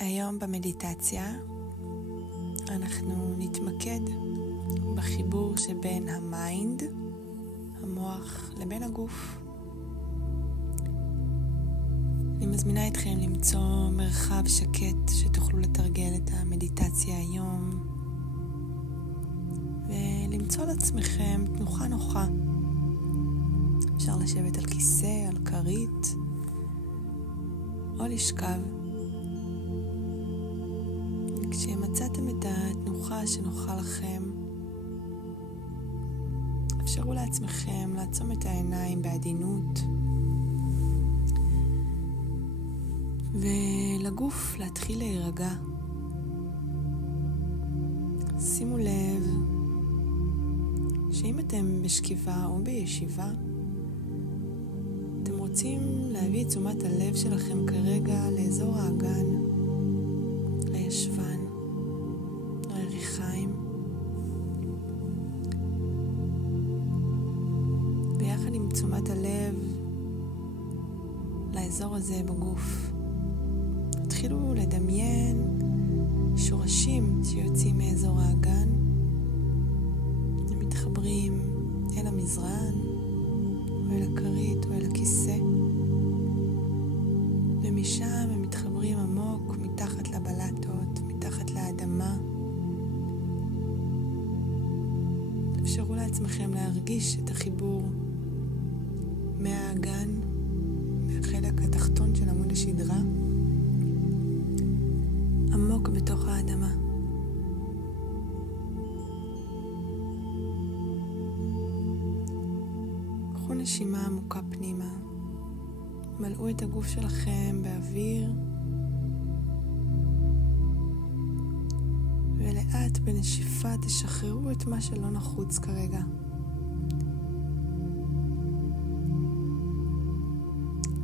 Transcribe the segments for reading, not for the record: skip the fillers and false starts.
היום במדיטציה אנחנו נתמקד בחיבור שבין המיינד, המוח, לבין הגוף. אני מזמינה אתכם למצוא מרחב שקט שתוכלו לתרגל את המדיטציה היום ולמצוא לעצמכם תנוחה נוחה. אפשר לשבת על כיסא, על כרית או לשכב. כשמצאתם את התנוחה שנוחה לכם, אפשרו לעצמכם לעצום את העיניים בעדינות ולגוף להתחיל להירגע. שימו לב שאם אתם בשכיבה או בישיבה, אתם רוצים להביא את תשומת הלב שלכם כרגע לאזור האגן, לישבן, לירכיים, ביחד עם תשומת הלב לאזור הזה בגוף. התחילו לדמיין שורשים שיוצאים מאזור האגן, הם מתחברים אל המזרן או אל הכרית או אל הכיסא, ומשם הם מתחברים עמוק מתחת לבלטות, מתחת לאדמה. תאפשרו לעצמכם להרגיש את החיבור מהאגן, מהחלק התחתון של עמוד השדרה, עמוק בתוך האדמה. קחו נשימה עמוקה פנימה, מלאו את הגוף שלכם באוויר, ולאט בנשיפה תשחררו את מה שלא נחוץ כרגע.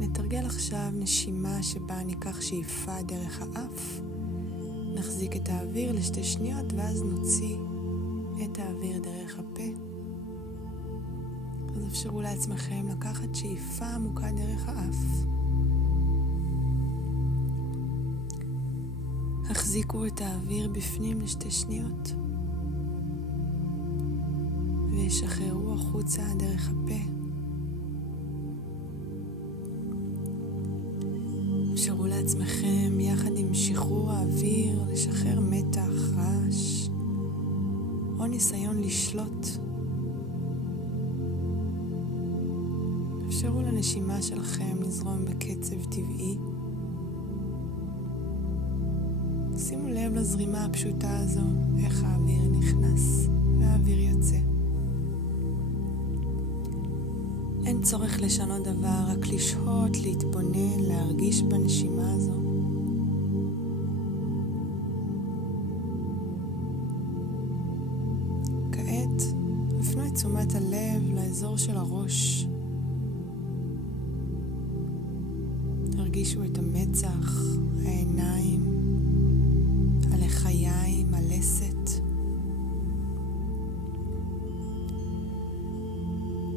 נתרגל עכשיו נשימה שבה ניקח שאיפה דרך האף, נחזיק את האוויר לשתי שניות ואז נוציא את האוויר דרך הפה. אז אפשרו לעצמכם לקחת שאיפה עמוקה דרך האף. החזיקו את האוויר בפנים לשתי שניות ושחררו החוצה דרך הפה. אפשרו לעצמכם יחד עם שחרור האוויר לשחרר מתח, רעש או ניסיון לשלוט. אפשרו לנשימה שלכם לזרום בקצב טבעי. שימו לב לזרימה הפשוטה הזו, איך האוויר נכנס והאוויר יוצא. אין צורך לשנות דבר, רק לשהות, להתבונן, להרגיש בנשימה הזו. כעת הפנו את תשומת הלב לאזור של הראש. הרגישו את המצח, העיניים, הלחיים, הלסת.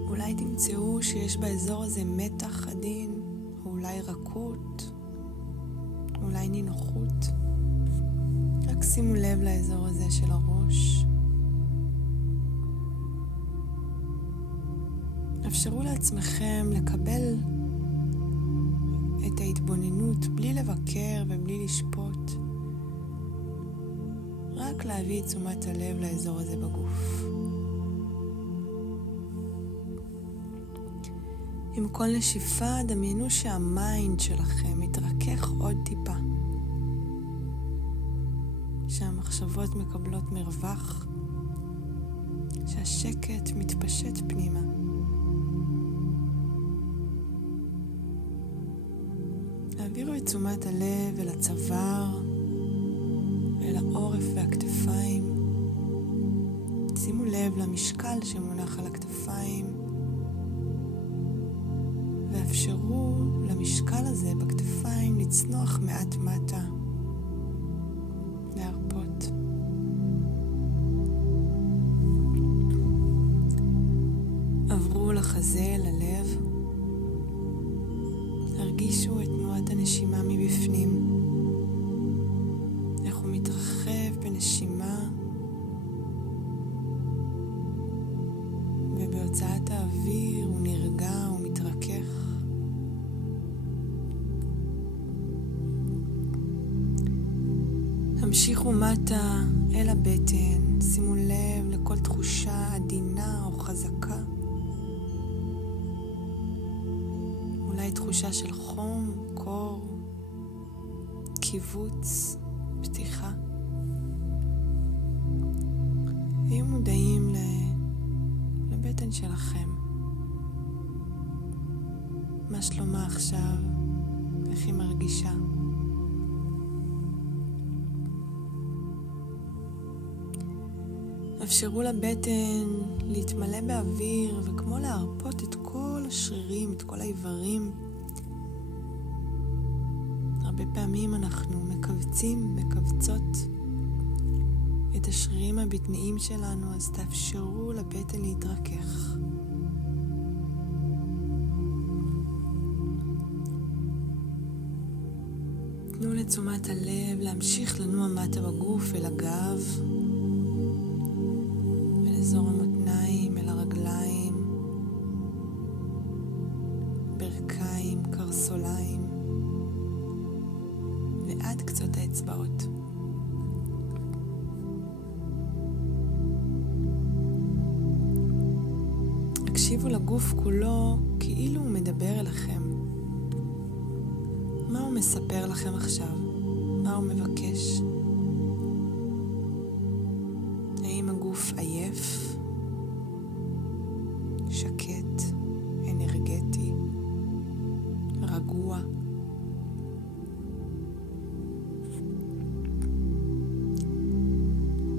אולי תמצאו שיש באזור הזה מתח עדין, או אולי רכות, אולי נינוחות. רק שימו לב לאזור הזה של הראש. אפשרו לעצמכם לקבל את ההתבוננות בלי לבקר ובלי לשפוט. רק להביא את תשומת הלב לאזור הזה בגוף. עם כל נשיפה דמיינו שהמיינד שלכם מתרכך עוד טיפה, שהמחשבות מקבלות מרווח, שהשקט מתפשט פנימה. העבירו את תשומת הלב אל הצוואר, אל העורף והכתפיים. שימו לב למשקל שמונח על הכתפיים, ואפשרו למשקל הזה בכתפיים לצנוח מעט מטה, להרפות. עברו לחזה, ללב. הרגישו את תנועת הנשימה מבפנים. המשיכו מטה אל הבטן, שימו לב לכל תחושה עדינה או חזקה. אולי תחושה של חום, קור, קיבוץ, פתיחה. היו מודעים לבטן שלכם. מה שלומה עכשיו? איך היא מרגישה? אפשרו לבטן להתמלא באוויר וכמו להרפות את כל השרירים, את כל האיברים. הרבה פעמים אנחנו מקבצות את השרירים הבטניים שלנו, אז תאפשרו לבטן להתרכך. תנו לתשומת הלב להמשיך לנוע מטה בגוף אל הגב, אל אזור המותניים, אל הרגליים, ברכיים, קרסוליים, ועד קצות האצבעות. הקשיבו לגוף כולו כאילו הוא מדבר אליכם. מה הוא מספר לכם עכשיו? מה הוא מבקש? האם הגוף עייף? שקט? אנרגטי? רגוע?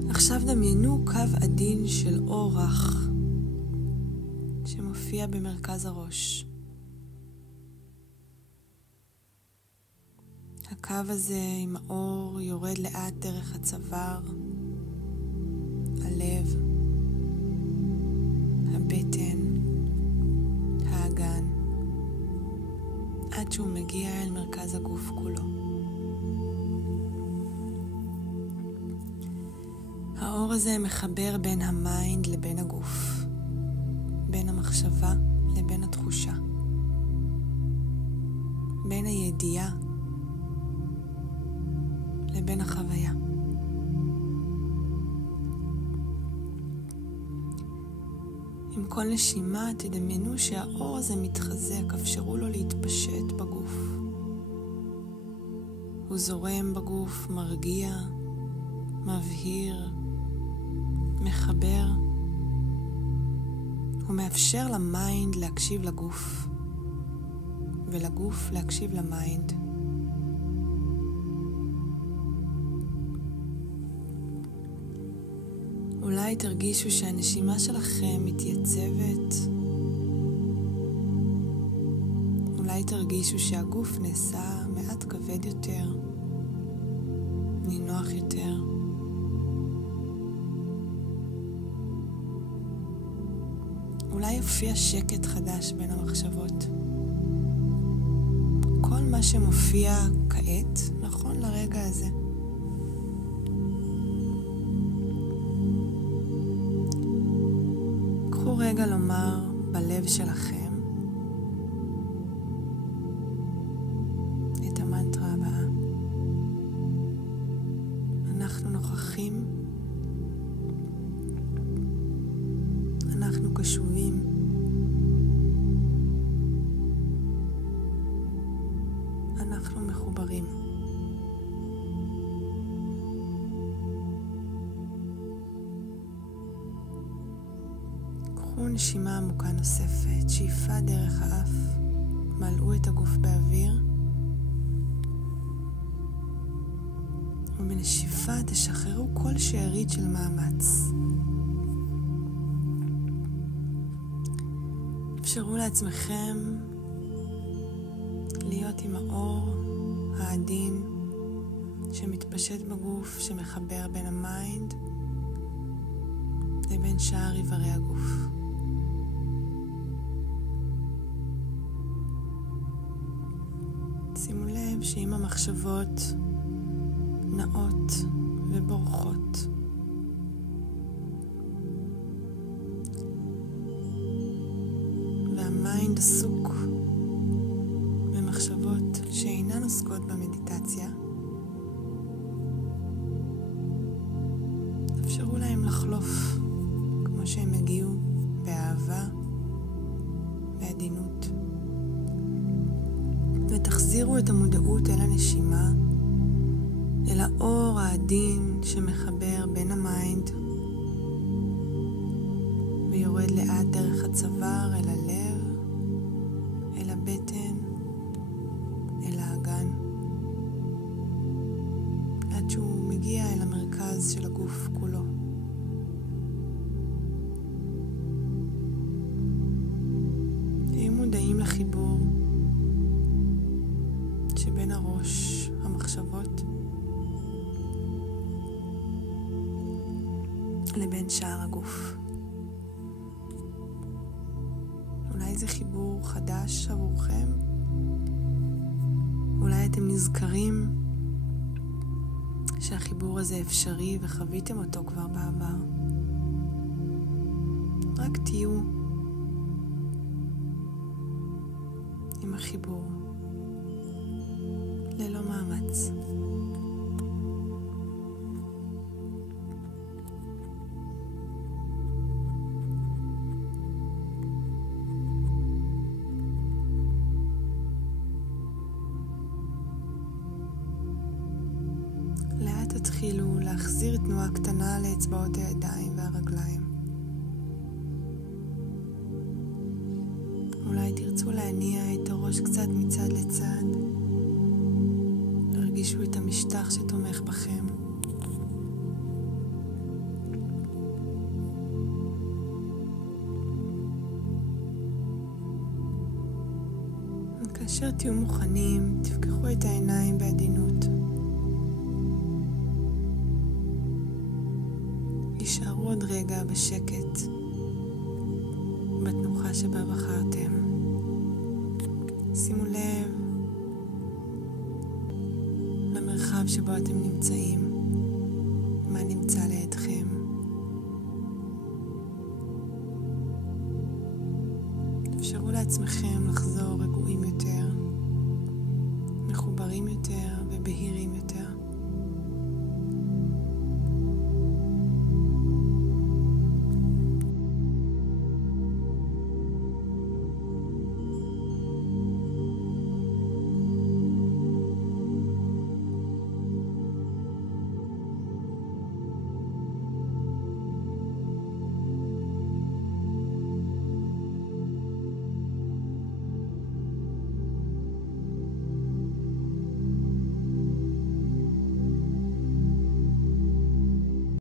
עכשיו דמיינו קו עדין של אור רך שמופיע במרכז הראש. הקו הזה עם האור יורד לאט דרך הצוואר, הלב, הבטן, האגן, עד שהוא מגיע אל מרכז הגוף כולו. האור הזה מחבר בין המיינד לבין הגוף, בין המחשבה לבין התחושה, בין הידיעה לבין החוויה. עם כל נשימה תדמיינו שהאור הזה מתחזק, אפשרו לו להתפשט בגוף. הוא זורם בגוף, מרגיע, מבהיר, מחבר. הוא מאפשר למיינד להקשיב לגוף, ולגוף להקשיב למיינד. אולי תרגישו שהנשימה שלכם מתייצבת. אולי תרגישו שהגוף נעשה מעט כבד יותר, נינוח יותר. אולי יופיע שקט חדש בין המחשבות. כל מה שמופיע כעת נכון לרגע הזה. קחו רגע לומר בלב שלכם את המנטרה הבאה. אנחנו נוכחים, אנחנו קשובים, אנחנו מחוברים. קחו נשימה עמוקה נוספת, שאיפה דרך האף, מלאו את הגוף באוויר, ובנשיפה תשחררו כל שארית של מאמץ. אפשרו לעצמכם להיות עם האור העדין שמתפשט בגוף, שמחבר בין המיינד לבין שאר איברי הגוף. שימו לב שאם המחשבות נעות ובורחות, והמיינד עסוק במחשבות שאינן עוסקות במדיטציה, אפשרו להם לחלוף כמו שהם הגיעו, באהבה, בעדינות. ותחזירו את המודעות אל הנשימה, אל האור העדין שמחבר בין המיינד ויורד לאט דרך הצוואר אל הלב, אל הבטן, אל האגן, עד שהוא מגיע אל המרכז של הגוף כולו. תהיו מודעים לחיבור שבין הראש, המחשבות, לבין שאר הגוף. אולי זה חיבור חדש עבורכם? אולי אתם נזכרים שהחיבור הזה אפשרי וחוויתם אותו כבר בעבר. רק תהיו עם החיבור, ללא מאמץ. לאט תתחילו להחזיר תנועה קטנה לאצבעות הידיים והרגליים. אולי תרצו להניע את הראש קצת מצד לצד. תרגישו את המשטח שתומך בכם. כאשר תהיו מוכנים, תפקחו את העיניים בעדינות. יישארו עוד רגע בשקט, בתנוחה שבה בחרתם. שימו לב למרחב שבו אתם נמצאים, מה נמצא לידכם. אפשרו לעצמכם לחזור רגועים יותר, מחוברים יותר,